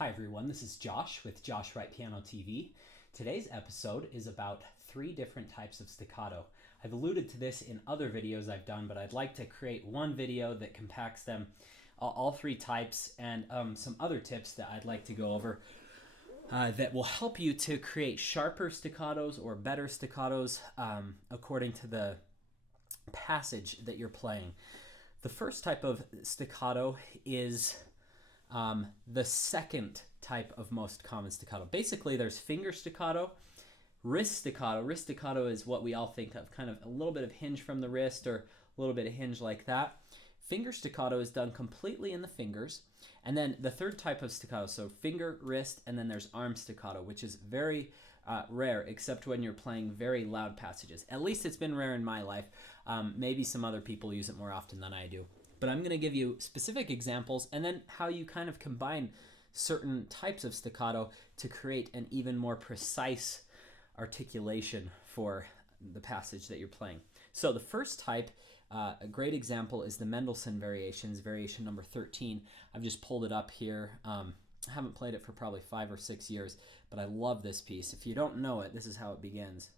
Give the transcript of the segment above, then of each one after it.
Hi everyone, this is Josh with Josh Wright Piano TV. Today's episode is about 3 different types of staccato. I've alluded to this in other videos I've done, but I'd like to create one video that compacts them, all 3 types, and some other tips that I'd like to go over that will help you to create sharper staccatos or better staccatos according to the passage that you're playing. The first type of staccato is the second type of most common staccato. Basically, there's finger staccato, wrist staccato. Wrist staccato is what we all think of, kind of a little bit of hinge from the wrist or a little bit of hinge like that. Finger staccato is done completely in the fingers. And then the third type of staccato, so finger, wrist, and then there's arm staccato, which is very rare, except when you're playing very loud passages. At least it's been rare in my life. Maybe some other people use it more often than I do. But I'm going to give you specific examples and then how you kind of combine certain types of staccato to create an even more precise articulation for the passage that you're playing. So the first type, a great example is the Mendelssohn variations, variation number 13. I've just pulled it up here. I haven't played it for probably 5 or 6 years, but I love this piece. If you don't know it, this is how it begins.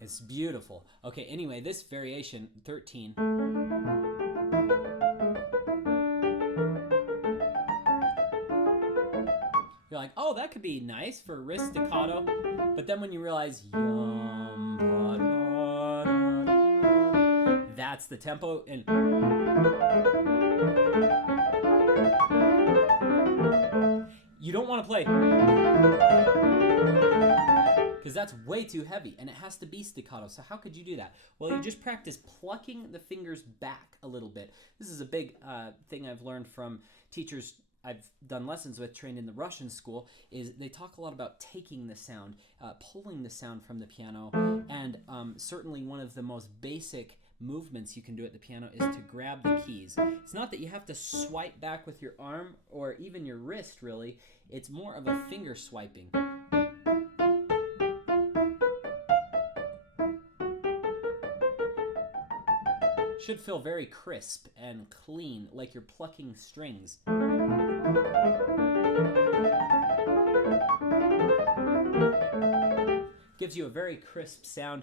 It's beautiful. Okay, anyway, this variation, 13, you're like, oh, that could be nice for wrist staccato. But then when you realize, that's the tempo, and you don't want to play, because that's way too heavy and it has to be staccato. So how could you do that? Well, you just practice plucking the fingers back a little bit. This is a big thing I've learned from teachers I've done lessons with, trained in the Russian school, is they talk a lot about taking the sound, pulling the sound from the piano, and certainly one of the most basic movements you can do at the piano is to grab the keys. It's not that you have to swipe back with your arm or even your wrist, really. It's more of a finger swiping. Should feel very crisp and clean, like you're plucking strings. Gives you a very crisp sound,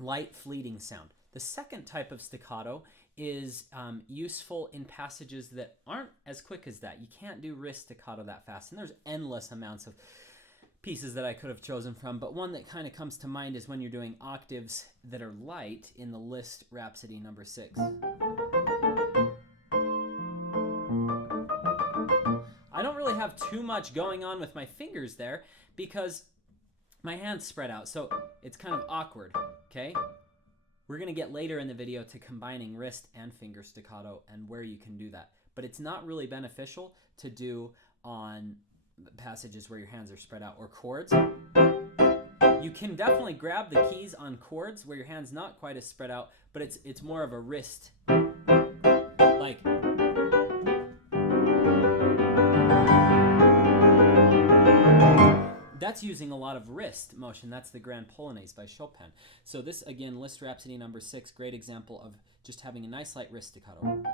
light, fleeting sound. The second type of staccato is useful in passages that aren't as quick as that. You can't do wrist staccato that fast, and there's endless amounts of pieces that I could have chosen from, but one that kind of comes to mind is when you're doing octaves that are light in the Liszt Rhapsody number 6. I don't really have too much going on with my fingers there because my hands spread out, so it's kind of awkward, okay? We're going to get later in the video to combining wrist and finger staccato and where you can do that, but it's not really beneficial to do on passages where your hands are spread out, or chords. You can definitely grab the keys on chords where your hand's not quite as spread out, but it's more of a wrist, like that's using a lot of wrist motion. That's the Grand Polonaise by Chopin. So this, again, Liszt Rhapsody number 6, great example of just having a nice light wrist staccato.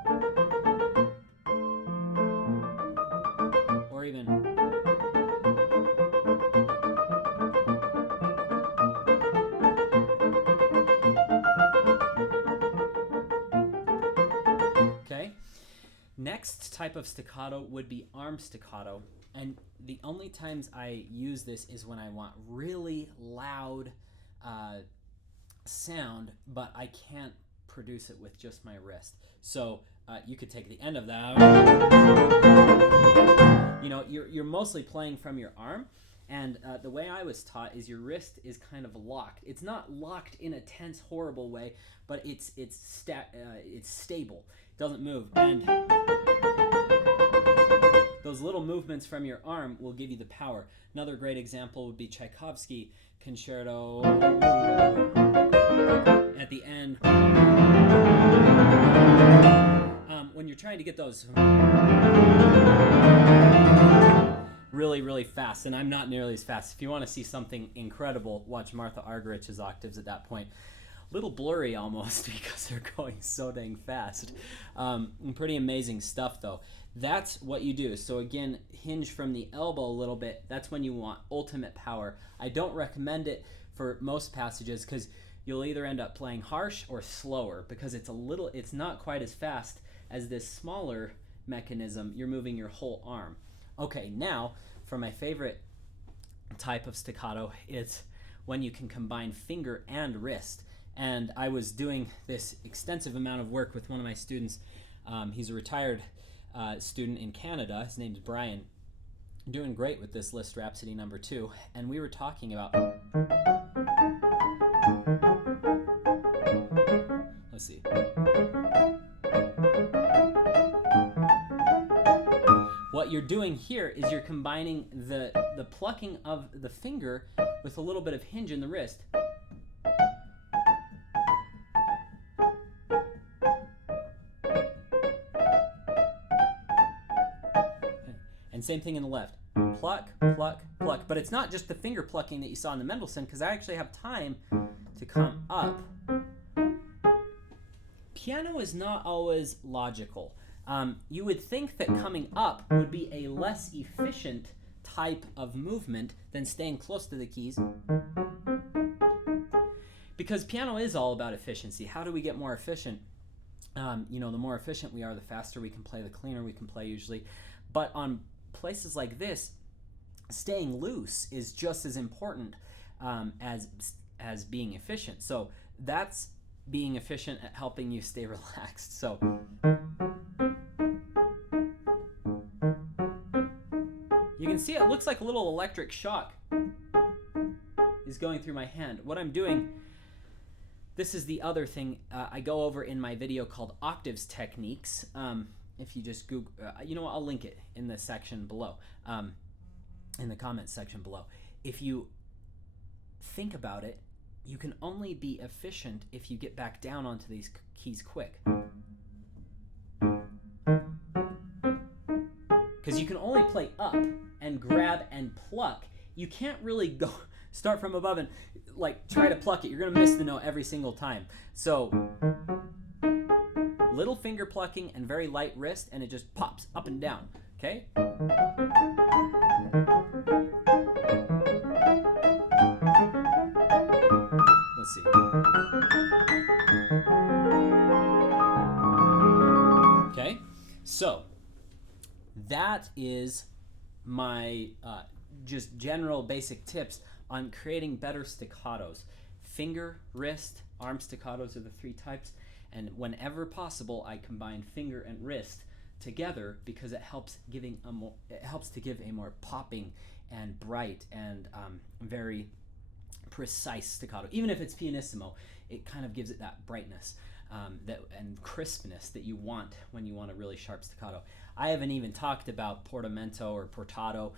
Or even next type of staccato would be arm staccato, and the only times I use this is when I want really loud sound, but I can't produce it with just my wrist. So you could take the end of that. You know, you're mostly playing from your arm, and the way I was taught is your wrist is kind of locked. It's not locked in a tense, horrible way, but it's stable. It doesn't move, and those little movements from your arm will give you the power. Another great example would be Tchaikovsky Concerto at the end. When you're trying to get those really, really fast, and I'm not nearly as fast. If you want to see something incredible, watch Martha Argerich's octaves at that point. Little blurry almost because they're going so dang fast. Pretty amazing stuff though. That's what you do. So again, hinge from the elbow a little bit. That's when you want ultimate power. I don't recommend it for most passages because you'll either end up playing harsh or slower because it's not quite as fast as this smaller mechanism. You're moving your whole arm. Okay, now for my favorite type of staccato, it's when you can combine finger and wrist. And I was doing this extensive amount of work with one of my students. He's a retired student in Canada. His name's Brian. Doing great with this Liszt Rhapsody No. 2. And we were talking about... Let's see. What you're doing here is you're combining the plucking of the finger with a little bit of hinge in the wrist. And same thing in the left. Pluck, pluck, pluck. But it's not just the finger plucking that you saw in the Mendelssohn, because I actually have time to come up. Piano is not always logical. You would think that coming up would be a less efficient type of movement than staying close to the keys. Because piano is all about efficiency. How do we get more efficient? The more efficient we are, the faster we can play, the cleaner we can play usually. But on places like this, staying loose is just as important as being efficient. So that's being efficient at helping you stay relaxed. So you can see it looks like a little electric shock is going through my hand. What I'm doing, this is the other thing I go over in my video called Octaves Techniques. If you just Google, I'll link it in the section below, in the comments section below. If you think about it, you can only be efficient if you get back down onto these keys quick. Because you can only play up and grab and pluck. You can't really go start from above and try to pluck it. You're going to miss the note every single time. So little finger plucking and very light wrist, and it just pops up and down. Okay? Let's see. Okay? So, that is my just general basic tips on creating better staccatos. Finger, wrist, arm staccatos are the three types. And whenever possible, I combine finger and wrist together because it helps to give a more popping and bright and very precise staccato. Even if it's pianissimo, it kind of gives it that brightness and crispness that you want when you want a really sharp staccato. I haven't even talked about portamento or portato,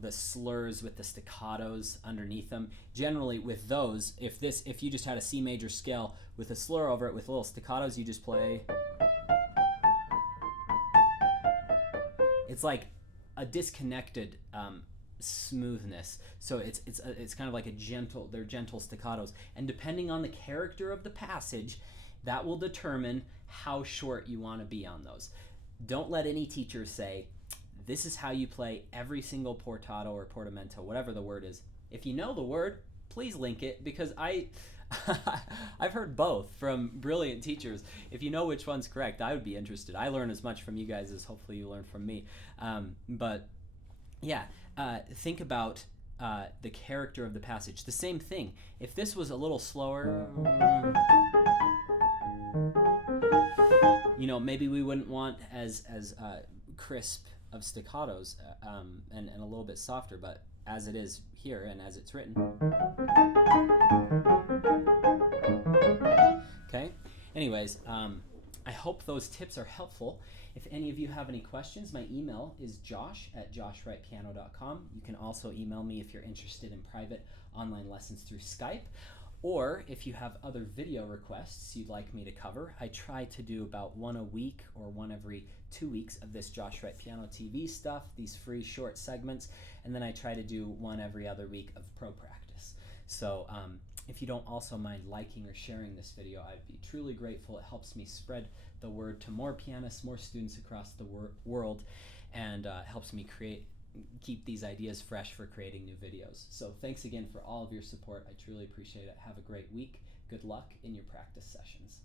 the slurs with the staccatos underneath them. Generally with those, if you just had a C major scale with a slur over it with little staccatos, you just play. It's like a disconnected smoothness. So it's kind of like they're gentle staccatos. And depending on the character of the passage, that will determine how short you want to be on those. Don't let any teacher say, this is how you play every single portato or portamento, whatever the word is. If you know the word, please link it, because I've heard both from brilliant teachers. If you know which one's correct, I would be interested. I learn as much from you guys as hopefully you learn from me. Think about the character of the passage. The same thing. If this was a little slower, maybe we wouldn't want as crisp of staccatos and a little bit softer, but as it is here and as it's written. Okay? Anyways, I hope those tips are helpful. If any of you have any questions, my email is josh@joshwrightpiano.com. You can also email me if you're interested in private online lessons through Skype. Or if you have other video requests you'd like me to cover, I try to do about one a week or one every 2 weeks of this Josh Wright Piano TV stuff, these free short segments, and then I try to do one every other week of pro practice. So if you don't also mind liking or sharing this video, I'd be truly grateful. It helps me spread the word to more pianists, more students across the world, and helps me keep these ideas fresh for creating new videos. So thanks again for all of your support. I truly appreciate it. Have a great week. Good luck in your practice sessions.